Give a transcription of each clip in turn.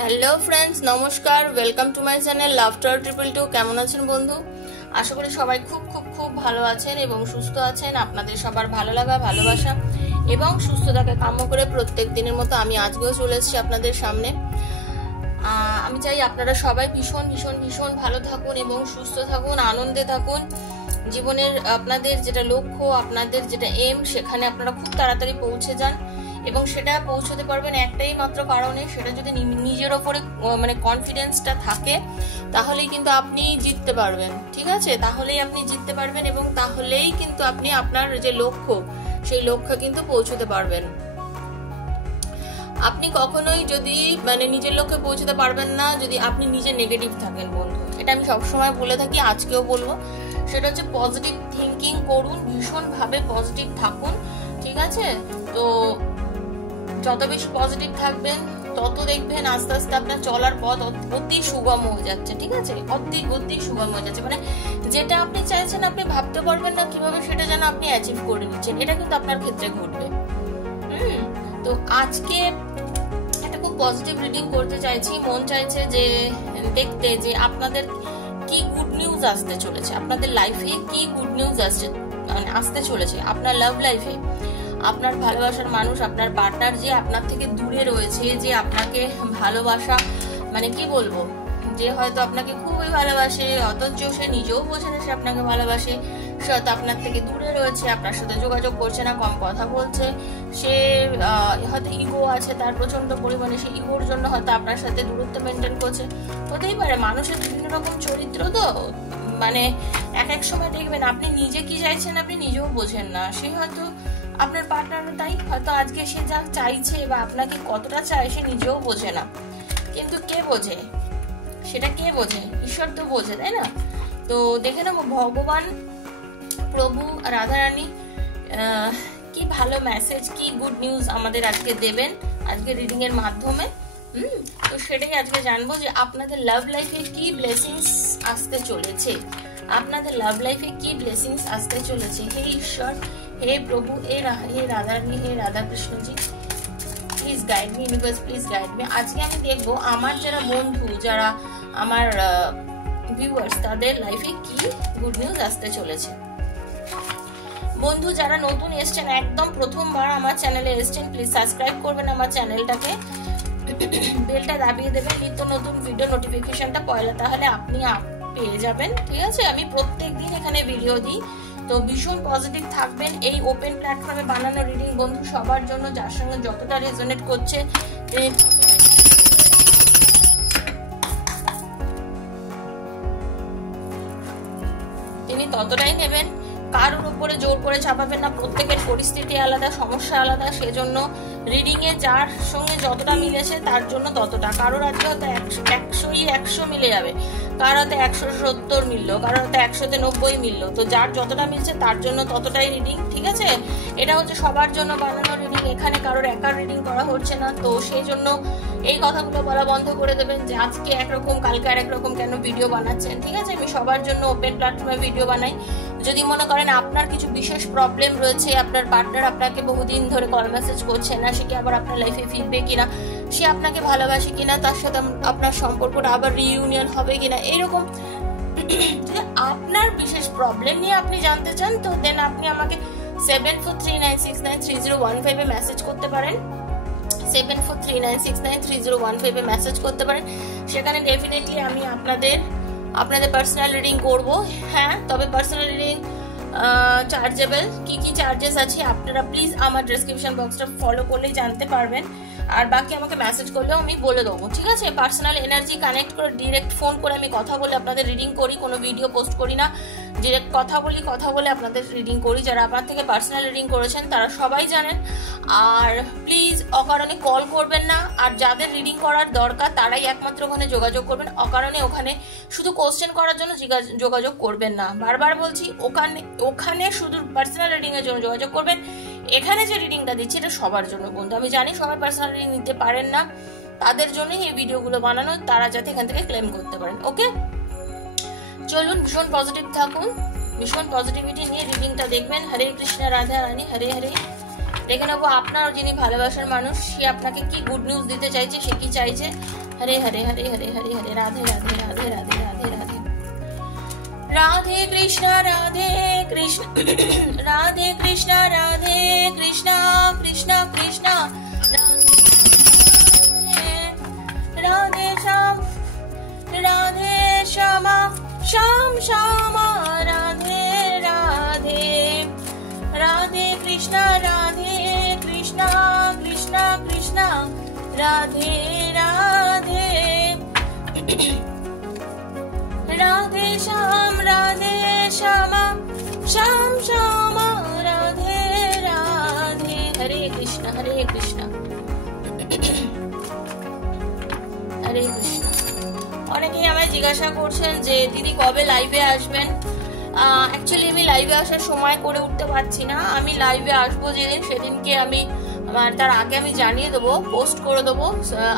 Hello friends, নমস্কার। Welcome to my channel laughter 222। কেমন আছেন বন্ধু? আশা করি সবাই খুব খুব খুব ভালো আছেন এবং সুস্থ আছেন। আপনাদের সবার ভালো লাগা, ভালোবাসা এবং সুস্থতাকে কাম্য করে প্রত্যেক দিনের মতো আমি আজকেও চলে এসেছি আপনাদের সামনে। আমি চাই আপনারা সবাই ভীষণ ভীষণ ভীষণ ভালো থাকুন এবং সুস্থ থাকুন, আনন্দে থাকুন। জীবনের আপনাদের যেটা লক্ষ্য, আপনাদের যেটা এম, সেখানে আপনারা খুব তাড়াতাড়ি পৌঁছে যান এবং সেটা পৌঁছতে পারবেন একটাই মাত্র কারণে, সেটা যদি নিজের ওপরে মানে কনফিডেন্সটা থাকে তাহলেই কিন্তু আপনি জিততে পারবেন। ঠিক আছে, তাহলেই আপনি জিততে পারবেন এবং তাহলেই কিন্তু আপনি আপনার যে লক্ষ্য সেই লক্ষ্যে কিন্তু পৌঁছতে পারবেন। আপনি কখনোই যদি মানে নিজের লক্ষ্যে পৌঁছতে পারবেন না যদি আপনি নিজে নেগেটিভ থাকেন বন্ধু। এটা আমি সবসময় বলে থাকি, আজকেও বলবো। সেটা হচ্ছে পজিটিভ থিঙ্কিং করুন, ভীষণভাবে পজিটিভ থাকুন। ঠিক আছে, তো যত বেশি পজিটিভ থাকবেন তত দেখবেন আস্তে আস্তে আপনার চলার পথ অতি সুগম হয়ে যাচ্ছে। ঠিক আছে, অতি সুগম হয়ে যাচ্ছে। মানে যেটা আপনি চাইছেন আপনি ভাবতে পারবেন না কিভাবে সেটা যেন আপনি অ্যাচিভ করে নিচ্ছেন। এটা কিন্তু আপনার ক্ষেত্রে ঘটবে। তো আজকে একটা খুব পজিটিভ রিডিং করতে চাইছি। মন চাইছে যে দেখতে যে আপনাদের কি গুড নিউজ আসতে চলেছে, আপনাদের লাইফে কি গুড নিউজ আসতে চলেছে, আপনার লাভ লাইফে। আপনার ভালোবাসার মানুষ, আপনার পার্টনার যে আপনার থেকে দূরে রয়েছে, যে আপনাকে ভালোবাসা মানে কি বলবো, যে হয়তো আপনাকে খুবই ভালোবাসে অথচ সে নিজেও বোঝে না সে আপনাকে ভালোবাসে, সে হয়তো আপনার থেকে দূরে রয়েছে, আপনার সাথে যোগাযোগ করছে না, কম কথা বলছে, সে হয়তো ইগো আছে তার প্রচন্ড পরিমাণে, সে ইগোর জন্য হয়তো আপনার সাথে দূরত্ব মেনটেন করছে। হতেই পারে, মানুষের বিভিন্ন রকম চরিত্র, তো মানে এক এক সময় দেখবেন আপনি নিজে কি চাইছেন আপনি নিজেও বোঝেন না, সে হয়তো আপনার পার্টনারও তাই, হয়তো আজকে সে যা চাইছে বা আপনাকে কতটা চায় সে নিজেও বোঝে না। কিন্তু কে বোঝে সেটা? কে বোঝে? ঈশ্বর তো বোঝে, তাই না? তো দেখে নেবো ভগবান, প্রভু, রাধারানী কি ভালো মেসেজ, কি গুড নিউজ আমাদের আজকে দেবেন আজকে রিডিং এর মাধ্যমে। তো সেটাই আজকে জানবো যে আপনাদের লাভ লাইফে কি ব্লেসিংস আসতে চলেছে, আপনাদের লাভ লাইফে কি ব্লেসিংস আসতে চলেছে। হে ঈশ্বর, হে প্রভু, হে রাধারানী, হে Radha Krishnaji, please guide me universe, please guide me. আজকে আমি দেখবো আমার যারা বন্ধু, যারা আমার ভিউয়ার্স, তাদের লাইফে কি গুড নিউজ আসতে চলেছে। বন্ধু যারা নতুন এসছেন, একদম প্রথমবার আমার চ্যানেলে এসছেন, প্লিজ সাবস্ক্রাইব করবেন আমার চ্যানেলটাকে, বেলটা দাবিয়ে দেবেন, নিত্য নতুন ভিডিও নোটিফিকেশনটা পয়লা, তাহলে আপনি পেয়ে যাবেন। ঠিক আছে, আমি প্রত্যেকদিন এখানে ভিডিও দিই। তো ভীষণ পজিটিভ থাকবেন। এই ওপেন প্ল্যাটফর্মে বানানো রিডিং বন্ধু সবার জন্য, যার সঙ্গে যতটা রেজোনেট করছে তিনি ততটাই নেবেন। কারোর উপরে জোর করে চাপাবেন না, প্রত্যেকের পরিস্থিতি আলাদা, সমস্যা আলাদা, সেজন্য রিডিং এ যার সঙ্গে যতটা মিলেছে তার জন্য ততটা। কারোর আজকে হয়তো 100 মিলে যাবে, কারোর হয়তো 170 মিললো, কারোর হয়তো 190 মিললো। তো যার যতটা মিলছে তার জন্য ততটাই রিডিং। ঠিক আছে, এটা হচ্ছে সবার জন্য বানানো রিডিং, এখানে কারোর একার রিডিং করা হচ্ছে না। তো সেই জন্য এই কথাগুলো বলা বন্ধ করে দেবেন যে আজকে একরকম কালকে আর একরকম কেন ভিডিও বানাচ্ছেন। ঠিক আছে, আমি সবার জন্য ওপেন প্ল্যাটফর্মে ভিডিও বানাই। যদি মনে করেন আপনার কিছু বিশেষ প্রবলেম রয়েছে, আপনার পার্টনার আপনাকে বহুদিন ধরে কল মেসেজ করছে না, সে কি আবার আপনার লাইফে ফিরবে কিনা, সে আপনাকে ভালোবাসে কিনা, তার সাথে আপনার সম্পর্কটা আবার রিইউনিয়ন হবে কিনা, এরকম আপনার বিশেষ প্রবলেম নিয়ে আপনি জানতে চান, তো দেন আপনি আমাকে 7439693015 এ মেসেজ করতে পারেন। 7439693015 এ মেসেজ করতে পারেন। সেখানে ডেফিনেটলি আমি আপনাদের পার্সোনাল রিডিং করব। হ্যাঁ, তবে পার্সোনাল রিডিং চার্জেবল। কি চার্জেস আছে আপনারা প্লিজ আমার ডেসক্রিপশন বক্সটা ফলো করলেই জানতে পারবেন, আর বাকি আমাকে মেসেজ করলেও আমি বলে দেবো। ঠিক আছে, পার্সোনাল এনার্জি কানেক্ট করে ডিরেক্ট ফোন করে আমি কথা বলে আপনাদের রিডিং করি, কোনো ভিডিও পোস্ট করি না, ডিরেক্ট কথা বলে আপনাদের রিডিং করি। যারা আপনার থেকে পার্সোনাল রিডিং করেছেন তারা সবাই জানেন। আর প্লিজ অকারণে কল করবেন না, আর যাদের রিডিং করার দরকার তারাই একমাত্র ওখানে যোগাযোগ করবেন। অকারণে ওখানে শুধু কোশ্চেন করার জন্য যোগাযোগ করবেন না, বারবার বলছি। ওখানে শুধু পার্সোনাল রিডিং এর জন্য যোগাযোগ করবেন। এখানে যে রিডিংটা দিচ্ছি এটা সবার জন্য বন্ধু। আমি জানি সবাই পার্সোনাল রিডিং নিতে পারেন না, তাদের জন্যই এই ভিডিওগুলো বানানো, তারা যাতে এখান থেকে ক্লেম করতে পারেন। ওকে, চলুন ভীষণ পজিটিভ থাকুন, ভীষণ পজিটিভিটি নিয়ে রিডিংটা দেখবেন। হরে কৃষ্ণ রাধা রানী, হরে হরে দেখে নেবো আপনার যিনি ভালোবাসার মানুষ সে আপনাকে কি গুড নিউজ দিতে চাইছে, সে কি চাইছে। হরে হরে হরে হরে হরে হরে, রাধে রাধে রাধে রাধে রাধে রাধে, রাধে কৃষ্ণ রাধে কৃষ্ণ, রাধে কৃষ্ণ রাধে কৃষ্ণ, কৃষ্ণ কৃষ্ণ রাধে শ্যাম, রাধে শ্যামা শ্যাম শ্যামা, রাধে রাধে, রাধে কৃষ্ণ রাধে কৃষ্ণ, কৃষ্ণ কৃষ্ণ রাধে রাধে, রাধে শ্যাম রাধে শ্যামা শ্যাম শ্যামা, রাধে রাধে, হরে কৃষ্ণ হরে কৃষ্ণ হরে কৃষ্ণ। অনেকেই আমায় জিজ্ঞাসা করছেন যে দিদি কবে লাইভে আসবেন। অ্যাকচুয়ালি আমি লাইভে আসার সময় করে উঠতে পারছি না। আমি লাইভে আসবো যেদিন, সেদিনকে আমি তার আগে আমি জানিয়ে দেবো, পোস্ট করে দেবো।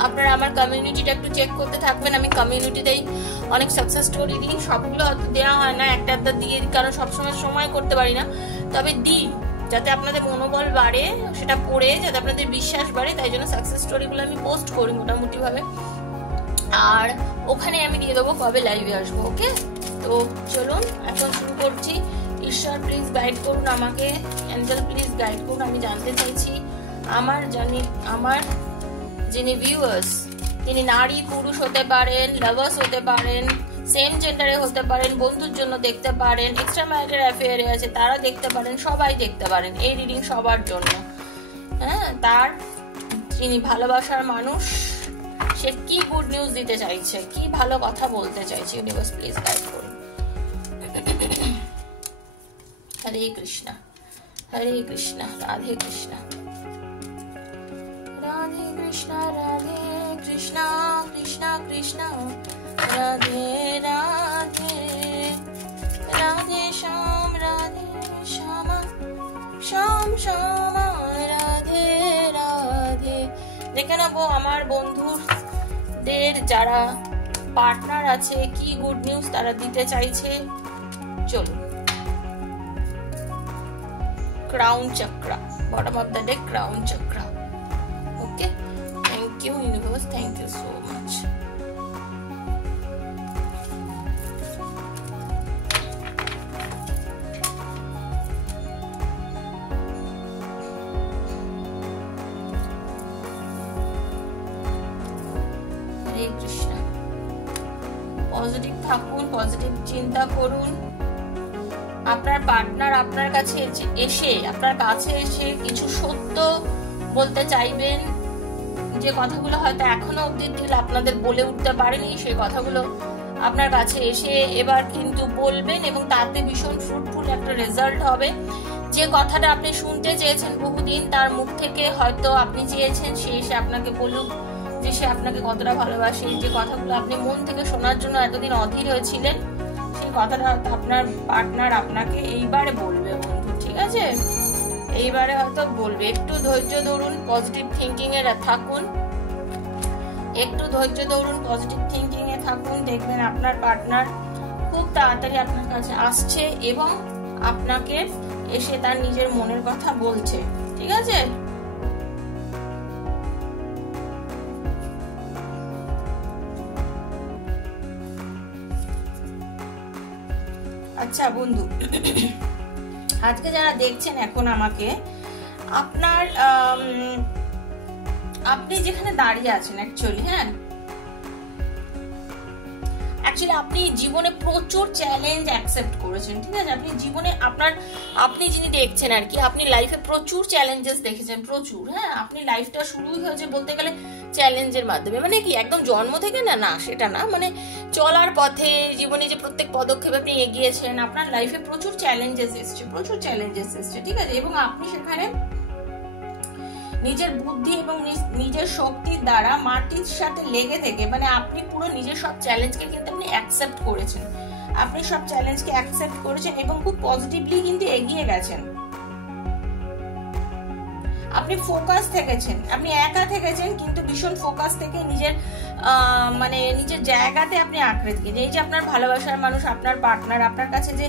আপনারা আমার কমিউনিটিটা একটু চেক করতে থাকবেন। আমি কমিউনিটিতেই অনেক সাকসেস স্টোরি দিই, সবগুলো হয়তো দেওয়া হয় না, একটা একটা দিয়ে দিই কারণ সবসময় সময় করতে পারি না, তবে দিই যাতে আপনাদের মনোবল বাড়ে, সেটা পড়ে যাতে আপনাদের বিশ্বাস বাড়ে, তাই জন্য সাকসেস স্টোরিগুলো আমি পোস্ট করি মোটামুটি ভাবে। আর ওখানে আমি দিয়ে দেবো কবে লাইভে আসবো। ওকে, তো চলুন এখন শুরু করছি। ঈশ্বর প্লিজ গাইড করুন আমাকে, অ্যাঞ্জেল প্লিজ গাইড করুন। আমি জানতে চাইছি আমার যিনি ভিউয়ার্স, তিনি নারী পুরুষ হতে পারেন, লাভার্স হতে পারেন, সেম জেন্ডারে হতে পারেন, বন্ধুর জন্য দেখতে পারেন, এক্সট্রা ম্যারিটাল অ্যাফেয়ারে আছে তারা দেখতে পারেন, সবাই দেখতে পারেন। এই রিডিং সবার জন্য। হ্যাঁ, তার যিনি ভালোবাসার মানুষ সে কি গুড নিউজ দিতে চাইছে, কি ভালো কথা বলতে চাইছে, ইউনিভার্স প্লিজ গাইড করুন। হরে কৃষ্ণ হরে কৃষ্ণ, রাধে কৃষ্ণ রাধে কৃষ্ণ, রাধে কৃষ্ণ কৃষ্ণ কৃষ্ণ, রাধে রাধে, রাধে শ্যাম রাধে শ্যামা শ্যাম শ্যামা, রাধে রাধে। দেখে নেবো আমার বন্ধুদের যারা পার্টনার আছে কি গুড নিউজ তারা দিতে চাইছে। চলুন। Crown chakra, bottom of the deck, crown chakra. Okay, thank you universe, thank you so much. Hare Krishna. Positive থাকুন, পজিটিভ চিন্তা করুন। আপনার পার্টনার আপনার কাছে এসে কিছু সত্য বলতে চাইবেন, যে কথাগুলো হয়তো এখনো অব্দি দিল আপনাদের বলে উঠতে পারেনি, সেই কথাগুলো আপনার কাছে এসে এবার কিন্তু বলবেন এবং তাতে ভীষণ ফ্রুটফুল একটা রেজাল্ট হবে। যে কথাটা আপনি শুনতে চেয়েছেন বহুদিন, তার মুখ থেকে হয়তো আপনি চেয়েছেন সে এসে আপনাকে বলুক যে সে আপনাকে কতটা ভালোবাসে। যে কথাগুলো আপনি মন থেকে শোনার জন্য এতদিন অধীর হয়েছিলেন, সেই কথাটা হয়তো আপনার পার্টনার আপনাকে এইবারে বলবে বন্ধু, ঠিক আছে? এইবারে হয়তো বলবে। একটু ধৈর্য ধরুন, পজিটিভ থিঙ্কিং এ থাকুন, একটু ধৈর্য ধরুন, পজিটিভ থিঙ্কিং এ থাকুন। দেখবেন আপনার পার্টনার খুব তাড়াতাড়ি আপনার কাছে আসছে এবং আপনাকে এসে তার নিজের মনের কথা বলছে, ঠিক আছে? আচ্ছা বন্ধু, আজকে যারা দেখছেন এখন আমাকে, আপনি যেখানে দাঁড়িয়ে আছেন অ্যাকচুয়ালি আপনি জীবনে প্রচুর চ্যালেঞ্জ অ্যাকসেপ্ট করেছেন, ঠিক আছে? আপনি জীবনে আপনি যিনি দেখছেন আর কি, আপনি লাইফে প্রচুর চ্যালেঞ্জেস দেখেছেন, প্রচুর। হ্যাঁ, আপনি লাইফটা শুরুই হয়েছে বলতে গেলে চ্যালেঞ্জের মাধ্যমে। মানে কি একদম জন্ম থেকে না সেটা না, মানে চলার পথে জীবনে যে প্রত্যেক পদক্ষেপে আপনি এগিয়েছেন, আপনার লাইফে প্রচুর চ্যালেঞ্জেস এসছে, ঠিক আছে? এবং আপনি সেখানে নিজের বুদ্ধি এবং নিজের শক্তির দ্বারা মাটির সাথে লেগে থেকে, মানে আপনি পুরো নিজের সব চ্যালেঞ্জকে কিন্তু আপনি অ্যাকসেপ্ট করেছেন, এবং খুব পজিটিভলি কিন্তু এগিয়ে গেছেন। আপনি ফোকাস থেকেছেন, আপনি একা থেকেছেন কিন্তু ভীষণ ফোকাস থেকে নিজের নিজের জায়গাতে আপনি আঁকড়ে থেকেছেন। এই যে আপনার ভালোবাসার মানুষ, আপনার পার্টনার আপনার কাছে যে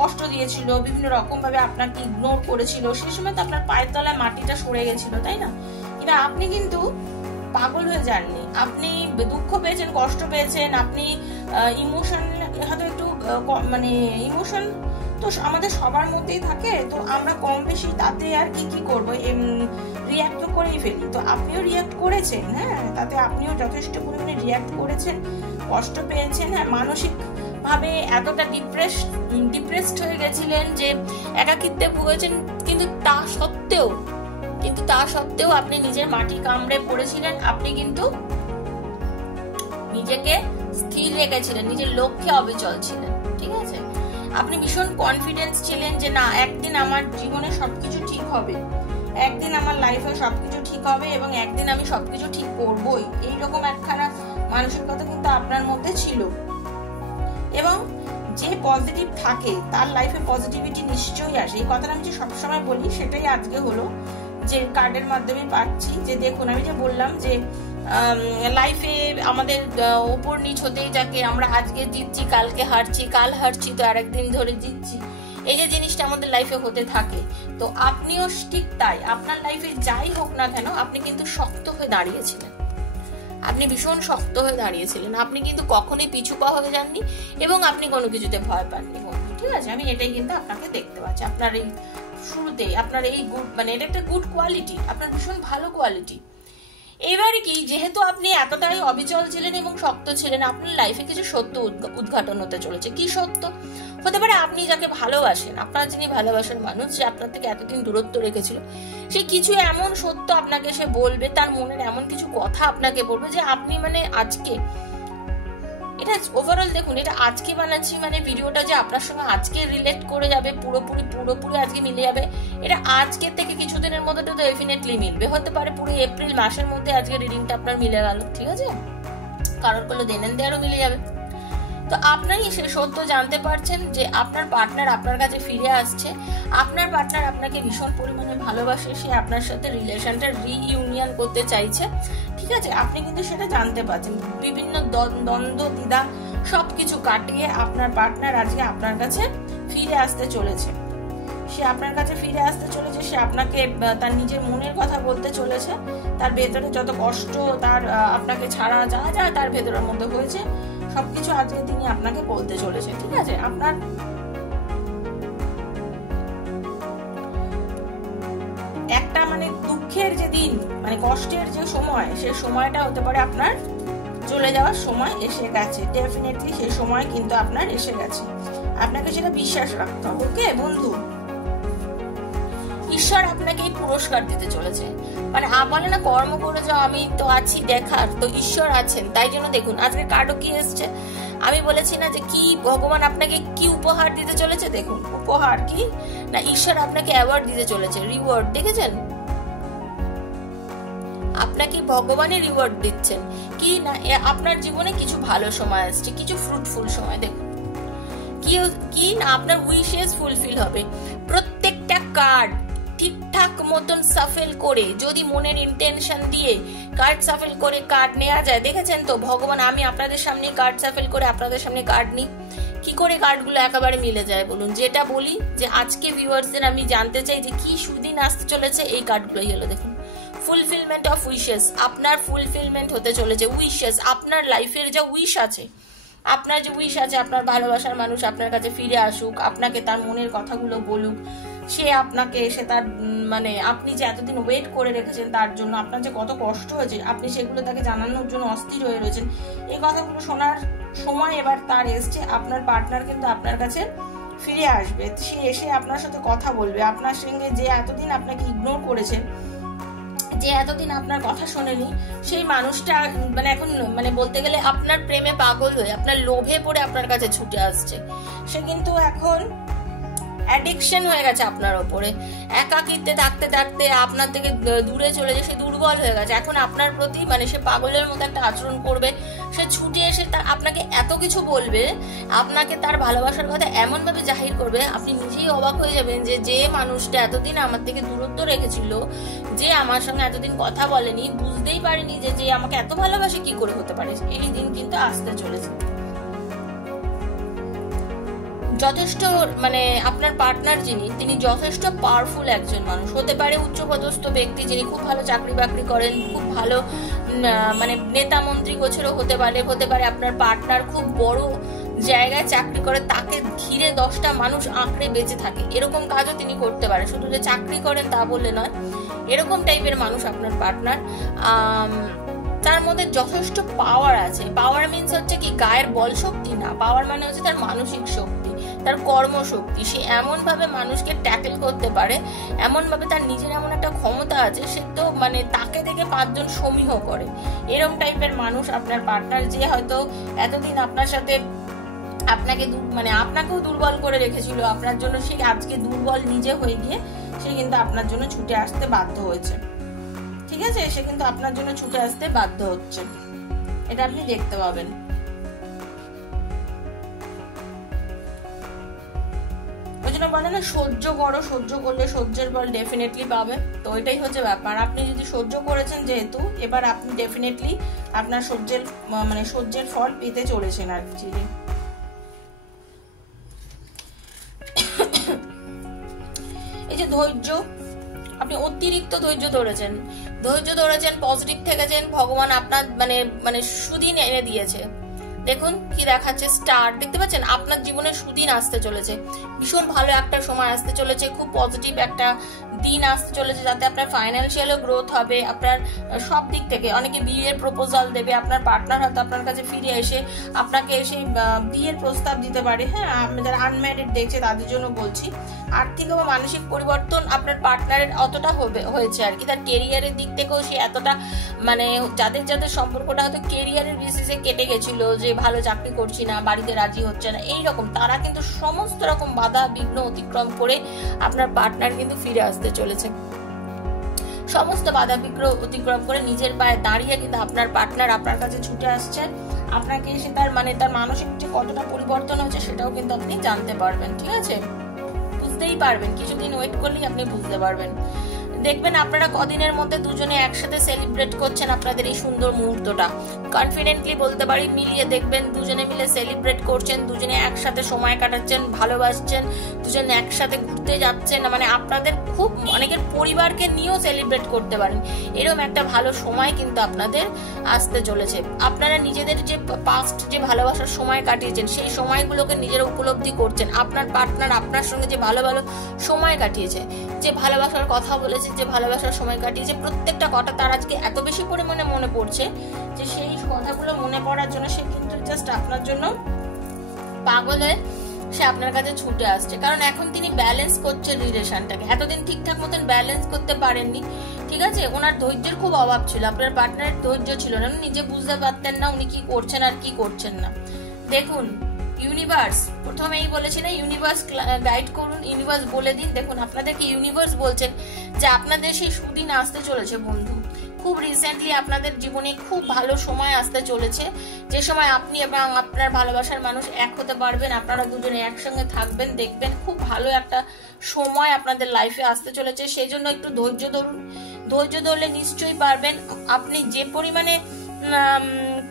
কষ্ট দিয়েছিল, বিভিন্ন রকম ভাবে আপনাকে ইগনোর করেছিল, সেই সময় তো আপনার পায়ের তলায় মাটিটা সরে গেছিল, তাই না? কিন্তু আপনি কিন্তু পাগল হয়ে যাননি, আপনি দুঃখ পেয়েছেন, কষ্ট পেয়েছেন, আপনি ইমোশন হয়তো একটু মানে ইমোশন তো আমাদের সবার মধ্যেই থাকে, তো আমরা কম বেশি তাতে আর কি করবো, রিয়াক্ট তো করেই ফেলি। তো আপনিও রিয়াক্ট করেছেন, হ্যাঁ, তাতে আপনিও যথেষ্ট পরিমাণে রিয়াক্ট করেছেন, কষ্ট পেয়েছেন, হ্যাঁ, মানসিক ভাবে এতটা ডিপ্রেসড হয়ে গেছিলেন যে একাকিত্বে ভুগেছেন। কিন্তু তা সত্ত্বেও আপনি নিজের মাটি কামড়ে পড়েছিলেন, আপনি কিন্তু নিজেকে স্থির রেখেছিলেন, নিজের লক্ষ্যে অবিচল ছিলেন, ঠিক আছে? আপনি ভীষণ কনফিডেন্স ছিলেন যে না, একদিন আমার জীবনে সবকিছু ঠিক হবে, একদিন আমার লাইফে সবকিছু ঠিক হবে এবং একদিন আমি সবকিছু ঠিক করবই, এইরকম একখানা মানসিকতা কিন্তু আপনার মধ্যে ছিল। এবং যে পজিটিভ থাকে তার লাইফে পজিটিভিটি নিশ্চয়ই আসে, এই কথাটা আমি যে সবসময় বলি, সেটাই আজকে হলো যে কার্ডের মাধ্যমে পাচ্ছি। যে দেখুন, আমি যে বললাম যে লাইফে আমাদের উপর নিচ হতেই থাকে, আমরা আজকে জিতছি, কালকে হারছি, কাল হারছি, তো আরেকদিন ধরে জিতছি, এই যে জিনিসটা আমাদের লাইফে হতে থাকে। তো আপনিও ঠিক তাই, আপনার লাইফে যাই হোক না কেন, আপনি কিন্তু শক্ত হয়ে দাঁড়িয়েছিলেন, আপনি ভীষণ শক্ত হয়ে দাঁড়িয়েছিলেন, আপনি কিন্তু কখনোই পিছু পা হয়ে যাননি এবং আপনি কোনো কিছুতে ভয় পাননি, ঠিক আছে? আমি এটাই কিন্তু আপনাকে দেখতে পাচ্ছি, আপনার এই শুরুতে আপনার এই গুড, মানে এটা একটা গুড কোয়ালিটি, আপনার ভীষণ ভালো কোয়ালিটি। এবারে কি, যেহেতু আপনি এতটাই অবিচল ছিলেন এবং শক্ত ছিলেন, আপনার লাইফে কিছু সত্য উদ্ঘাটন হতে চলেছে। কি সত্য হতে পারে? আপনি যাকে ভালোবাসেন, আপনার যিনি ভালোবাসার মানুষ, যে আপনার থেকে এতদিন দূরত্ব রেখেছিল, সে কিছু এমন সত্য আপনাকে সে বলবে, তার মনের এমন কিছু কথা আপনাকে বলবে যে আপনি মানে আজকে, এটা ওভারঅল দেখুন, এটা আজকে বানাচ্ছি মানে ভিডিওটা যে আপনার সঙ্গে আজকে রিলেট করে যাবে, পুরোপুরি আজকে মিলে যাবে, এটা আজকে থেকে কিছুদিনের মধ্যে তো ডেফিনেটলি মিলবে, হতে পারে পুরো এপ্রিল মাসের মধ্যে আজকে রিডিংটা আপনার মিলে গেল, ঠিক আছে? কারোর করলে দেনেন দেয়ারও মিলে যাবে। তো আপনারই সে সত্য জানতে পারছেন যে আপনার পার্টনার আপনার কাছে ফিরে আসছে, আপনার পার্টনার আপনাকে ভীষণ পরিমাণে ভালোবাসে, সে আপনার সাথে রিলেশনটা রিইউনিয়ন করতে চাইছে, ঠিক আছে? আপনি কিন্তু সেটা জানতে পারছেন, বিভিন্ন দ্বন্দ্ব দ্বিধা সবকিছু কাটিয়ে আপনার পার্টনার আজকে আপনার কাছে ফিরে আসতে চলেছে, সে আপনার কাছে ফিরে আসতে চলেছে, সে আপনাকে তার নিজের মনের কথা বলতে চলেছে, তার ভেতরে যত কষ্ট, তার আপনাকে ছাড়া যা যা তার ভেতরের মধ্যে হয়েছে সবকিছু আজকে তিনি আপনাকে বলতে চলেছে, ঠিক আছে? আপনার একটা মানে দুঃখের যে দিন, মানে কষ্টের যে সময়, সেই সময়টা হতে পারে আপনার চলে যাওয়ার সময় এসে গেছে, ডেফিনেটলি সেই সময় কিন্তু আপনার এসে গেছে, আপনাকে সেটা বিশ্বাস রাখতে হবে। ওকে বন্ধু, ঈশ্বর আপনাকে এই পুরস্কার দিতে চলেছে, মানে বলে না কর্ম করে যাও, আমি তো আছি দেখার, তো ঈশ্বর আছেন, তাই জন্য দেখুন আজকে কার্ডও কি এসছে, আমি বলেছি না যে কি ভগবান আপনাকে কি উপহার দিতে চলেছে, দেখুন উপহার কি না, ঈশ্বর আপনাকে অ্যাওয়ার্ড দিতে চলেছে, রিওয়ার্ড, দেখেছেন? আপনাকে ভগবানের রিওয়ার্ড দিচ্ছেন কি না, আপনার জীবনে কিছু ভালো সময় আসছে, কিছু ফ্রুটফুল সময়, দেখুন কি না, আপনার উইশেস ফুলফিল হবে। প্রত্যেকটা কার্ড ঠিকঠাক মতন সাফেল করে, যদি মনের ইন্টেনশন দিয়ে কার্ড সাফেল করে কার্ড নেওয়া যায়, দেখেছেন তো ভগবান, আমি আপনাদের সামনে কার্ড সাফেল করে আপনাদের সামনে কার্ড নিই, কি করে কার্ডগুলো একেবারে মিলে যায় বলুন? যেটা বলি যে আজকে ভিউয়ার্সদের আমি জানতে চাই যে কি সুদিন আসতে চলেছে, এই কার্ডগুলোই হলো, দেখুন ফুলফিলমেন্ট অফ উইশেস, আপনার ফুলফিলমেন্ট হতে চলেছে, উইশেস, আপনার লাইফের যা উইশ আছে, আপনার যে উইশ আছে, আপনার ভালোবাসার মানুষ আপনার কাছে ফিরে আসুক, আপনাকে তার মনের কথাগুলো বলুক, সে আপনাকে এসে তার মানে আপনি যে এতদিন ওয়েট করে রেখেছেন তার জন্য, আপনার যে কত কষ্ট হয়েছে, আপনি সেগুলো তাকে জানানোর জন্য অস্থির হয়ে রয়েছেন, এই কথাগুলো শোনার সময় এবার তার এসছে। আপনার পার্টনার কিন্তু আপনার কাছে ফিরে আসবে, সে এসে আপনার সাথে কথা বলবে, আপনার সঙ্গে যে এতদিন আপনাকে ইগনোর করেছে, যে এতদিন আপনার কথা শোনেনি, সেই মানুষটা মানে এখন মানে বলতে গেলে আপনার প্রেমে পাগল হয়ে, আপনার লোভে পড়ে আপনার কাছে ছুটে আসছে, সে কিন্তু এখন অ্যাডিকশন হয়ে গেছে আপনার ওপরে, একাকিত্বে থাকতে থাকতে আপনার থেকে দূরে চলে যায়, সে দুর্বল হয়ে গেছে, এখন আপনার প্রতি মানে সে পাগলের মতো একটা আচরণ করবে, সে ছুটে এসে আপনাকে এত কিছু বলবে, আপনাকে তার ভালোবাসার কথা এমন ভাবে জাহির করবে, আপনি নিজেই অবাক হয়ে যাবেন যে যে মানুষটা এতদিন আমার থেকে দূরত্ব রেখেছিল, যে আমার সঙ্গে এতদিন কথা বলেনি, বুঝতেই পারেনি যে যে আমাকে এত ভালোবাসে, কি করে হতে পারে, এই দিন কিন্তু আসতে চলেছে। যথেষ্ট মানে আপনার পার্টনার যিনি, তিনি যথেষ্ট পাওয়ারফুল একজন মানুষ হতে পারে, উচ্চপদস্থ ব্যক্তি যিনি খুব ভালো চাকরি বাকরি করেন, খুব ভালো মানে নেতা মন্ত্রী গোছেরও হতে পারে আপনার পার্টনার খুব বড় জায়গায় চাকরি করে, তাকে ঘিরে 10টা মানুষ আঁকড়ে বেঁচে থাকে, এরকম কাজও তিনি করতে পারে। শুধু যে চাকরি করেন তা বললে নয়, এরকম টাইপের মানুষ আপনার পার্টনার। তার মধ্যে যথেষ্ট পাওয়ার আছে। পাওয়ার মিনস হচ্ছে কি গায়ের বল শক্তি না, পাওয়ার মানে হচ্ছে তার মানসিক শক্তি, তার কর্মশক্তি। সে এমন ভাবে মানুষকে ট্যাকেল করতে পারে, এমন ভাবে তার নিজের এমন একটা ক্ষমতা আছে, সে তো মানে তাকে দেখে 5 জন সমীহ করে। এরকম টাইপের মানুষ আপনার পার্টনার, যে হয়তো এতদিন আপনার সাথে আপনাকে মানে আপনাকেও দুর্বল করে রেখেছিল আপনার জন্য, সে আজকে দুর্বল নিজে হয়ে গিয়ে সে কিন্তু আপনার জন্য ছুটে আসতে বাধ্য হয়েছে। ঠিক আছে, সে কিন্তু আপনার জন্য ছুটে আসতে বাধ্য হচ্ছে, এটা আপনি দেখতে পাবেন। ওই জন্য বলে না সহ্য করো, সহ্য করলে সহ্যের ফল ডেফিনেটলি পাবে। তো এটাই হচ্ছে ব্যাপার, আপনি যদি সহ্য করেছেন যেহেতু, এবার আপনি ডেফিনেটলি আপনার সহ্যের ফল পেতে চলেছেন আর কি। এই যে ধৈর্য, আপনি অতিরিক্ত ধৈর্য ধরেছেন, পজিটিভ থেকেছেন, ভগবান আপনার মানে সুদিন এনে দিয়েছে। দেখুন কি দেখাচ্ছে, স্টার দেখতে পাচ্ছেন, আপনার জীবনে সুদিন আসতে চলেছে, ভীষণ ভালো একটা সময় আসতে চলেছে, খুব পজিটিভ একটা দিন আসতে চলেছে, যাতে আপনার ফাইন্যান্সিয়ালও গ্রোথ হবে, আপনার সব দিক থেকে। অনেকে বিয়ের প্রপোজাল দেবে, আপনার পার্টনার হয়তো আপনার কাছে ফিরে এসে আপনাকে এসে বিয়ের প্রস্তাব দিতে পারে। হ্যাঁ, যারা আনম্যারিড দেখছে তাদের জন্য বলছি। আর্থিক ও মানসিক পরিবর্তন আপনার পার্টনারের অতটা হয়েছে আর কি, তার কেরিয়ারের দিক থেকেও সে এতটা মানে যাদের সম্পর্কটা হয়তো কেরিয়ারের বেসিসে কেটে গেছিল, যে ভালো চাকরি করছি না, বাড়িতে রাজি হচ্ছে না, এইরকম, তারা কিন্তু সমস্ত রকম বাধা বিঘ্ন অতিক্রম করে আপনার পার্টনার কিন্তু ফিরে আসতে চলেছে। সমস্ত বাধা বিঘ্ন অতিক্রম করে নিজের পায়ে দাঁড়িয়ে কিন্তু আপনার পার্টনার আপনার কাছে ছুটে আসছে, আপনাকে এসে তার মানসিক যে কতটা পরিবর্তন হচ্ছে সেটাও কিন্তু আপনি জানতে পারবেন। ঠিক আছে, বুঝতেই পারবেন, কিছুদিন ওয়েট করলেই আপনি বুঝতে পারবেন। দেখবেন আপনারা কদিনের মধ্যে দুজনে একসাথে সেলিব্রেট করছেন আপনাদের এই সুন্দর মুহূর্তটা। কনফিডেন্টলি বলতে পারি, মিলিয়ে দেখবেন দুজনে মিলে সেলিব্রেট করছেন, দুজনে একসাথে সময় কাটাচ্ছেন, ভালোবাসছেন, দুজনে একসাথে ঘুরতে যাচ্ছেন, মানে আপনাদের খুব অনেকের পরিবারকে নিয়েও সেলিব্রেট করতে পারেন। এরকম একটা ভালো সময় কিন্তু আপনাদের আসতে চলেছে। আপনারা নিজেদের যে পাস্ট যে ভালোবাসার সময় কাটিয়েছেন সেই সময়গুলোকে নিজেরা উপলব্ধি করছেন। আপনার পার্টনার আপনার সঙ্গে যে ভালো ভালো সময় কাটিয়েছে, যে ভালোবাসার কথা বলেছে, যে ভালোবাসার সময় কাটিয়েছে, প্রত্যেকটা কথা তার আজকে এত বেশি পরিমাণে মনে পড়ছে যে সেই কথাগুলো মনে পড়ার জন্য সে কিন্তু জাস্ট আপনার জন্য পাগল হয়ে সে আপনার কাছে ছুটে আসছে। কারণ এখন তিনি ব্যালেন্স করছেন রিলেশনটাকে, এতদিন ঠিকঠাক মতন ব্যালেন্স করতে পারেননি। ঠিক আছে, ওনার ধৈর্যের খুব অভাব ছিল, আপনার পার্টনারের ধৈর্য ছিল না, নিজে বুঝতে পারতেন না উনি কি করছেন আর কি করছেন না। দেখুন ইউনিভার্স, প্রথমেই বলেছি না, ইউনিভার্স গাইড করুন, ইউনিভার্স বলে দিন। দেখুন আপনাদেরকে ইউনিভার্স বলছেন যে আপনাদের সেই সুদিন আসতে চলেছে বন্ধু, খুব রিসেন্টলি আপনাদের জীবনে খুব ভালো সময় আসতে চলেছে, যে সময় আপনি এবং আপনার ভালোবাসার মানুষ এক হতে পারবেন, আপনারা দুজনে একসঙ্গে থাকবেন। দেখবেন খুব ভালো একটা সময় আপনাদের লাইফে আসতে চলেছে, সেই জন্য একটু ধৈর্য ধরুন। ধৈর্য ধরলে নিশ্চয়ই পারবেন। আপনি যে পরিমাণে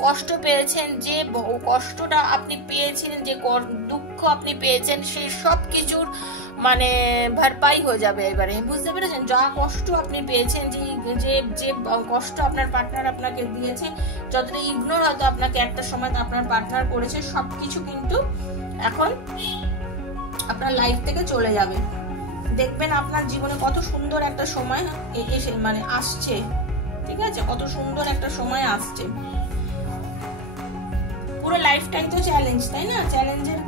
কষ্ট পেয়েছেন, যে কষ্টটা আপনি পেয়েছেন, যে দুঃখ আপনি পেয়েছেন, সেই সব কিছুর মানে ভরপাই হয়ে যাবে এবারে। বুঝতে পেরেছেন, যা কষ্ট আপনি পেয়েছেন, যে যে কষ্ট আপনার পার্টনার আপনাকে দিয়েছে, যতটা ইগনোর হয়তো আপনাকে একটা সময় আপনার পার্টনার করেছে, সবকিছু কিন্তু এখন আপনার লাইফ থেকে চলে যাবে। দেখবেন আপনার জীবনে কত সুন্দর একটা সময় এসে মানে আসছে। ঠিক আছে, কত সুন্দর একটা সময় আসছে। পুরো লাইফটাই তো চ্যালেঞ্জ, তাই না? চ্যালেঞ্জের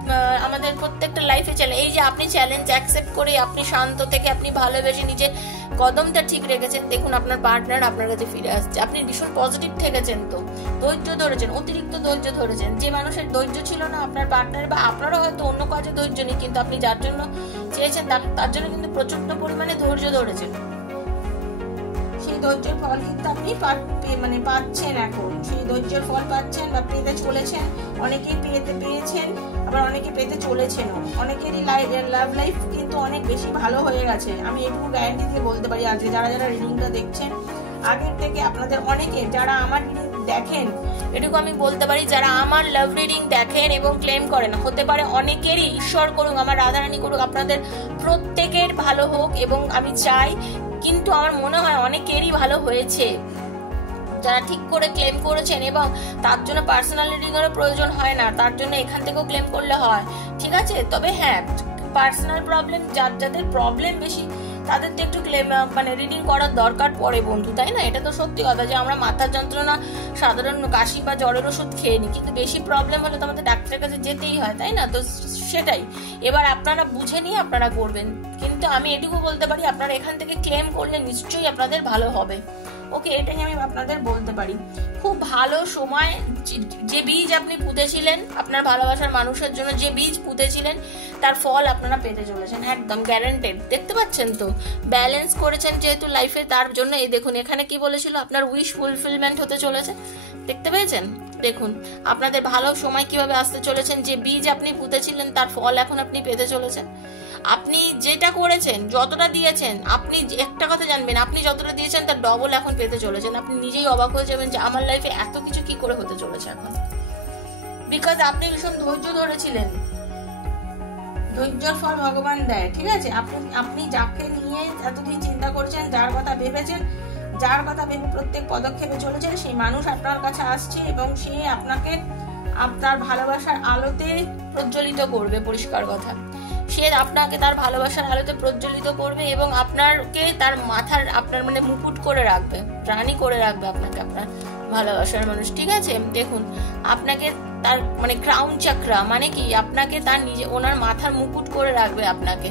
আমাদের প্রত্যেকটা লাইফে চ্যালেঞ্জ। এই যে আপনি চ্যালেঞ্জ অ্যাকসেপ্ট করে আপনি শান্ত থেকে আপনি ভালোবেসে নিজের কদমটা ঠিক রেখেছেন, দেখুন আপনার পার্টনার আপনার কাছে ফিরে আসছে। আপনি ভীষণ পজিটিভ থেকেছেন, তো ধৈর্য ধরেছেন, অতিরিক্ত ধৈর্য ধরেছেন। যে মানুষের ধৈর্য ছিল না আপনার পার্টনার, বা আপনারও হয়তো অন্য কাজে ধৈর্য নেই, কিন্তু আপনি যার জন্য চেয়েছেন তার জন্য কিন্তু প্রচন্ড পরিমাণে ধৈর্য ধরেছেন। সেই ধৈর্যের ফল কিন্তু আপনি মানে পাচ্ছেন, এখন সেই ধৈর্যের ফল পাচ্ছেন বা পেতে চলেছেন। অনেকেই পেয়েছেন, আবার অনেকে পেতে চলেছেন। অনেকেরই লাভ লাইফ কিন্তু অনেক বেশি ভালো হয়ে গেছে, আমি এটুকু গ্যারান্টি দিয়ে বলতে পারি। আজকে যারা রিডিংটা দেখছেন আগের থেকে আপনাদের অনেকে যারা আমার দেখেন, এটুকু আমি বলতে পারি, যারা আমার লাভ রিডিং দেখেন এবং ক্লেম করেন, হতে পারে অনেকেরই, ঈশ্বর করুক, আমার রাধারানী করুক, আপনাদের প্রত্যেকের ভালো হোক এবং আমি চাই, কিন্তু আমার মনে হয় অনেকেরই ভালো হয়েছে যারা ঠিক করে ক্লেম করেছেন, এবং তার জন্য পার্সোনাল রিডিং এর প্রয়োজন হয় না, তার জন্য এখান থেকেও ক্লেম করলে হয়, ঠিক আছে। তবে হ্যাঁ, পার্সোনাল প্রবলেম, যাদের প্রবলেম বেশি তাদের তো একটু ক্লেম মানে রিডিং করার দরকার পড়ে বন্ধু, তাই না? এটা তো সত্যি কথা যে আমরা মাথার যন্ত্রণা সাধারণ কাশি বা জ্বরের ওষুধ খেয়ে নিই, কিন্তু বেশি প্রবলেম হলে তো আমাদের ডাক্তারের কাছে যেতেই হয়, তাই না? তো সেটাই এবার আপনারা বুঝে নিয়ে আপনারা করবেন, কিন্তু আমি এটুকু বলতে পারি আপনারা এখান থেকে ক্লেম করলে নিশ্চয়ই আপনাদের ভালো হবে। ওকে, এটাই আমি আপনাদের বলতে পারি। খুব ভালো সময়, যে বীজ আপনি পুঁতেছিলেন আপনার ভালোবাসার মানুষের জন্য, যে বীজ পুঁতেছিলেন তার ফল আপনারা পেতে চলেছেন, একদম গ্যারান্টেড। দেখতে পাচ্ছেন তো, ব্যালেন্স করেছেন যেহেতু লাইফে, তার জন্য এই দেখুন এখানে কি বলেছিল, আপনার উইশ ফুলফিলমেন্ট হতে চলেছে, দেখতে পেয়েছেন? দেখুন আপনাদের ভালো সময় কিভাবে আসতে চলেছেন, যে বীজ আপনি পুঁতেছিলেন তার ফল এখন আপনি পেতে চলেছেন। আপনি যেটা করেছেন, যতটা দিয়েছেন, আপনি একটা কথা জানবেন, আপনি যতটা দিয়েছেন তার ডবল এখন পেতে চলেছেন। আপনি নিজেই অবাক হয়ে যাবেন যে আমার লাইফে এত কিছু কি করে হতে চলেছে এখন, বিকজ আপনি ভীষণ ধৈর্য ধরেছিলেন। ধৈর্যের ফল ভগবান দেয়, ঠিক আছে। আপনি যাকে নিয়ে এতদিন চিন্তা করছেন, যার কথা ভেবেছেন, যার কথা ভেবে প্রত্যেক পদক্ষেপে চলেছেন, সেই মানুষ আপনার কাছে আসছে এবং সে আপনাকে আপনার ভালোবাসার আলোতে প্রজ্বলিত করবে। পরিষ্কার কথা, সে আপনাকে তার ভালোবাসার আলোতে প্রজ্বলিত করবে এবং আপনাকে তার মাথার, আপনার মানে মুকুট করে রাখবে, রানী করে রাখবে আপনাকে, আপনার ভালোবাসার মানুষ, ঠিক আছে। দেখুন আপনাকে তার মানে ক্রাউন চাকরা মানে কি, আপনাকে তার নিজে ওনার মাথার মুকুট করে রাখবে আপনাকে।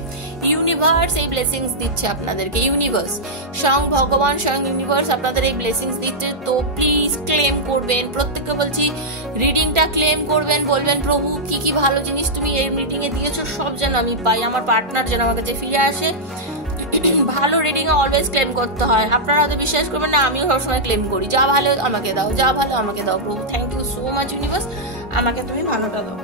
ইউনিভার্স এই ব্লেসিংস দিচ্ছে আপনাদেরকে, ইউনিভার্স স্বয়ং ভগবান, স্বয়ং ইউনিভার্স আপনাদের এই ব্লেসিংস দিচ্ছে। তো প্লিজ ক্লেম করবেন, প্রত্যেককে বলছি রিডিংটা ক্লেম করবেন, বলবেন প্রভু কি কি ভালো জিনিস তুমি এই রিডিং এ দিয়েছো সব যেন আমি পাই, আমার পার্টনার যেন আমার কাছে ফিরে আসে। ভালো রিডিং এ অলওয়েজ ক্লেম করতে হয়, আপনারা হয়তো বিশ্বাস করবেন না, আমিও সবসময় ক্লেম করি, যা ভালো আমাকে দাও, যা ভালো আমাকে দাও প্রভু, thank you so much universe, আমাকে তুমি ভালোটা দাও।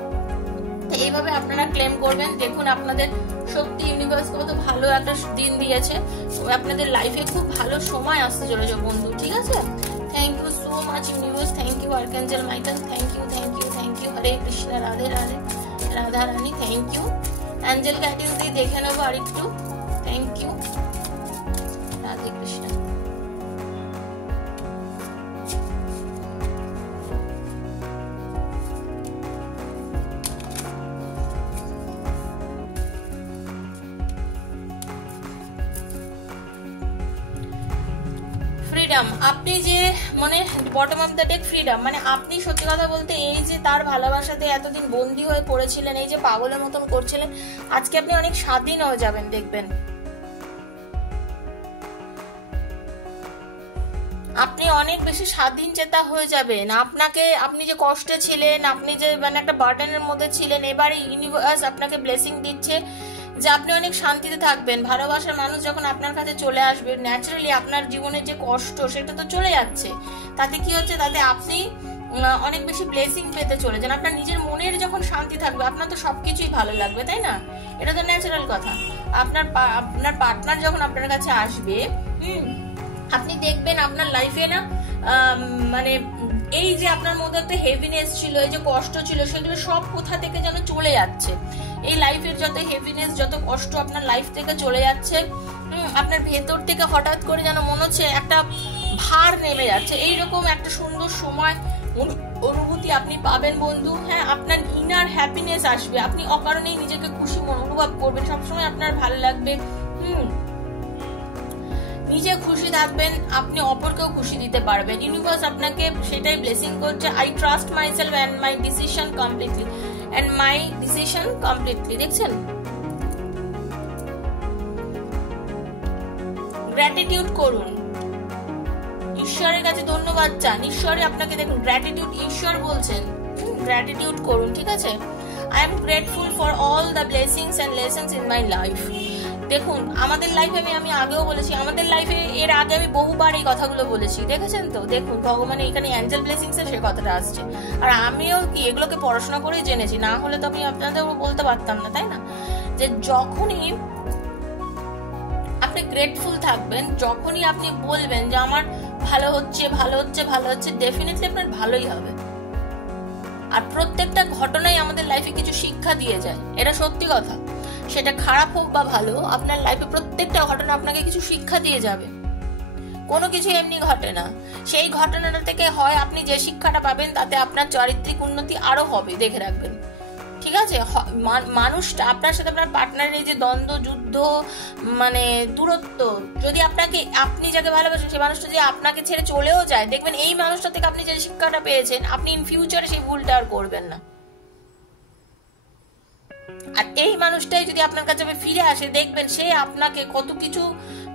তো এইভাবে আপনারা ক্লেম করবেন। দেখুন আপনাদের সত্যি ইউনিভার্স কত ভালো একটা দিন দিয়েছে, আপনাদের লাইফে খুব ভালো সময় আসতে চলেছে বন্ধু, ঠিক আছে। Thank you so much universe, thank you archangel Michael, thank you, thank you, thank you. Hare Krishna, Radhe Radhe, Radha Rani, thank you. Angel guidance দিয়ে দেখে নেবো আরেকটু, thank you, Radhe Krishna. Freedom, আপনি যে মানে bottom of the deck freedom, মানে আপনি সত্যি কথা বলতে এই যে তার ভালোবাসাতে এতদিন বন্দী হয়ে পড়েছিলেন, এই যে পাগলের মতন করছিলেন, আজকে আপনি অনেক স্বাধীন হয়ে যাবেন, দেখবেন আপনি অনেক বেশি স্বাধীন চেতা হয়ে যাবেন। আপনাকে, আপনি যে কষ্টে ছিলেন, আপনি যে মানে একটা বার্ডেনের মধ্যে ছিলেন, এবারে ইউনিভার্স আপনাকে ব্লেসিং দিচ্ছে যে আপনি অনেক শান্তিতে থাকবেন। ভালোবাসার মানুষ যখন আপনার কাছে চলে আসবে, ন্যাচারালি আপনার জীবনের যে কষ্ট সেটা তো চলে যাচ্ছে। তাতে কি হচ্ছে, তাতে আপনি অনেক বেশি ব্লেসিং পেতে চলেছেন। আপনার নিজের মনের যখন শান্তি থাকবে, আপনার তো সবকিছুই ভালো লাগবে, তাই না? এটা তো ন্যাচারাল কথা। আপনার পার্টনার যখন আপনার কাছে আসবে, আপনি দেখবেন আপনার লাইফে না মানে এই যে আপনার মধ্যে একটা হেভিনেস ছিল, এই যে কষ্ট ছিল, সেগুলো সব কোথা থেকে যেন চলে যাচ্ছে। এই লাইফের যত হেভিনেস, যত কষ্ট আপনার লাইফ থেকে চলে যাচ্ছে, আপনার ভেতর থেকে হঠাৎ করে যেন মনে হচ্ছে একটা ভার নেমে যাচ্ছে। এইরকম একটা সুন্দর সময় অনুভূতি আপনি পাবেন বন্ধু। হ্যাঁ, আপনার ইনার হ্যাপিনেস আসবে, আপনি অকারণেই নিজেকে খুশি অনুভব করবেন, সবসময় আপনার ভালো লাগবে। নিজে খুশি থাকবেন, আপনি অপরকেও খুশি দিতে পারবেন। ইউনিভার্স আপনাকে সেটাই ব্লেসিং করছে। I trust my self and my decision completely, and my decision completely. দেখছেন, গ্র্যাটিটিউড করুন, ঈশ্বরের কাছে ধন্যবাদ চান, ঈশ্বরই আপনাকে দেখুন গ্র্যাটিটিউড, ঈশ্বর বলছেন গ্র্যাটিটিউড করুন, ঠিক আছে। I am grateful for all the blessings and lessons in my life. দেখুন আমাদের লাইফে, আমি আগেও বলেছি, আমাদের লাইফে এর আগে আমি বহুবার এই কথাগুলো বলেছি, দেখেছেন তো। দেখুন ভগবান এখানে অ্যাঞ্জেল ব্লেসিংস এর সে কথাটা আসছে, আর আমিও কি এগুলোকে পড়াশোনা করেই জেনেছি, না হলে তো আমি আপনাদের বলতে পারতাম না, তাই না? যে যখনই আপনি গ্রেটফুল থাকবেন, যখনই আপনি বলবেন যে আমার ভালো হচ্ছে ভালো হচ্ছে ভালো হচ্ছে, ডেফিনেটলি আপনার ভালোই হবে। আর প্রত্যেকটা ঘটনাই আমাদের লাইফে কিছু শিক্ষা দিয়ে যায়, এটা সত্যি কথা। সেটা খারাপ হোক বা ভালো, আপনার লাইফে প্রত্যেকটা ঘটনা আপনাকে কিছু শিক্ষা দিয়ে যাবে। কোনো কিছু এমনি ঘটে না। সেই ঘটনাটা থেকে হয় আপনি যে শিক্ষাটা পাবেন তাতে আপনার চারিত্রিক উন্নতি আরো হবে, দেখে রাখবেন। ঠিক আছে, মানুষটা আপনার সাথে আপনার পার্টনারের এই যে দ্বন্দ্ব, যুদ্ধ, মানে দূরত্ব, যদি আপনি যাকে ভালোবাসেন সেই মানুষটা যদি আপনাকে ছেড়ে চলেও যায়, দেখবেন এই মানুষটা থেকে আপনি যে শিক্ষাটা পেয়েছেন আপনি ইন ফিউচারে সেই ভুলটা আর করবেন না। আর এই মানুষটাই যদি আপনার কাছে ফিরে আসে, দেখবেন সে আপনাকে কত কিছু,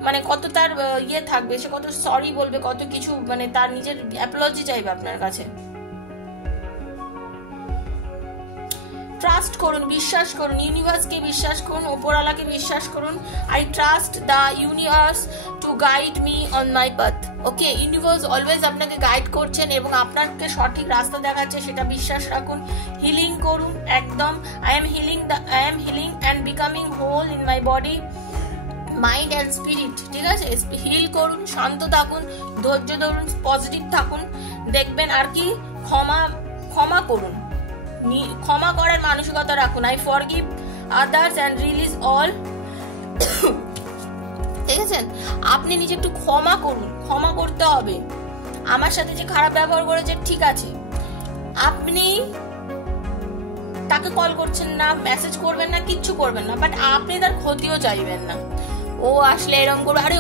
মানে কত তার ইয়ে থাকবে, সে কত সরি বলবে, কত কিছু, মানে তার নিজের অ্যাপোলজি চাইবে আপনার কাছে। ট্রাস্ট করুন, বিশ্বাস করুন, ইউনিভার্সকে বিশ্বাস করুন, ওপরওয়ালাকে বিশ্বাস করুন। I trust the universe to guide me on my path. Okay, universe always আপনাকে গাইড করছেন এবং আপনাকে সঠিক রাস্তা দেখাচ্ছে, সেটা বিশ্বাস রাখুন। হিলিং করুন একদম। I am healing and becoming whole in my body, mind and spirit. ঠিক আছে, হিল করুন, শান্ত থাকুন, ধৈর্য ধরুন, পজিটিভ থাকুন। দেখবেন আর কি, ক্ষমা করুন, ক্ষমা করার মানসিকতা রাখুন। I forgive others and release all. ঠিক আছে, আপনি নিজে একটু ক্ষমা করুন, ক্ষমা করতে হবে। আমার সাথে যে খারাপ ব্যবহার করেছে, ঠিক আছে, আপনি তাকে কল করছেন না, মেসেজ করবেন না, কিচ্ছু করবেন না, বাট আপনি তার ক্ষতিও চাইবেন না। ও আসলে এরকম করবে, আরে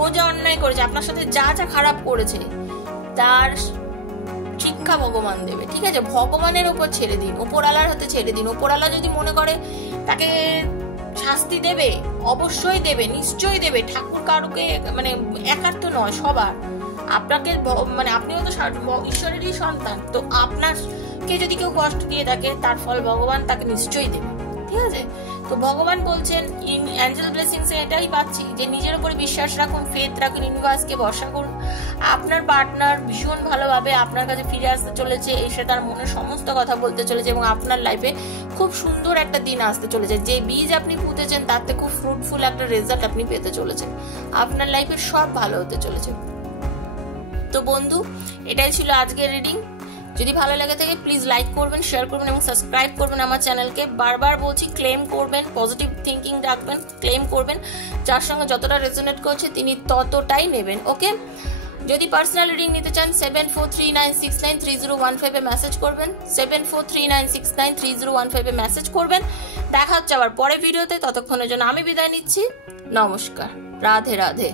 ও যা অন্যায় করেছে, আপনার সাথে যা যা খারাপ করেছে তার শিক্ষা ভগবান দেবে। ঠিক আছে, ভগবানের উপর ছেড়ে দিন, ওপরওয়ালার হাতে ছেড়ে দিন। ওপরওয়ালা যদি মনে করে তাকে শাস্তি দেবে, অবশ্যই দেবে, নিশ্চয়ই দেবে। ঠাকুর কারুকে, মানে একার তো নয়, সবার। আপনাকে, মানে আপনিও তো ঈশ্বরেরই সন্তান, তো আপনাকে যদি কেউ কষ্ট দিয়ে থাকে তার ফল ভগবান তাকে নিশ্চয়ই দেবে। ঠিক আছে, তো ভগবান বলছেন, অ্যাঞ্জেল ব্লেসিংস এটাই পাচ্ছি যে নিজের উপরে বিশ্বাস রাখুন, ফেথ রাখুন, ইউনিভার্সকে ভরসা করুন। আপনার পার্টনার ভীষণ ভালোভাবে আপনার কাছে ফিরে আসতে চলেছে, এসে তার মনে সমস্ত কথা বলতে চলেছে এবং আপনার লাইফে খুব সুন্দর একটা দিন আসতে চলেছে। যে বীজ আপনি পুঁতেছেন তাতে খুব ফ্রুটফুল একটা রেজাল্ট আপনি পেতে চলেছেন। আপনার লাইফে সব ভালো হতে চলেছে। তো বন্ধু, এটাই ছিল আজকের রিডিং। যদি ভালো লাগে থাকে প্লিজ লাইক করবেন, শেয়ার করবেন এবং সাবস্ক্রাইব করবেন আমার চ্যানেলকে। বারবার বলছি, ক্লেম করবেন, পজিটিভ থিঙ্কিং রাখবেন, ক্লেম করবেন। যার সঙ্গে যতটা রেজোনেট করছে তিনি ততটাই নেবেন। ওকে, যদি পার্সোনাল রিডিং নিতে চান 7439693015 মেসেজ করবেন, 7439693015 মেসেজ করবেন। দেখা হচ্ছে আবার পরে ভিডিওতে। ততক্ষণের জন্য আমি বিদায় নিচ্ছি। নমস্কার, রাধে রাধে।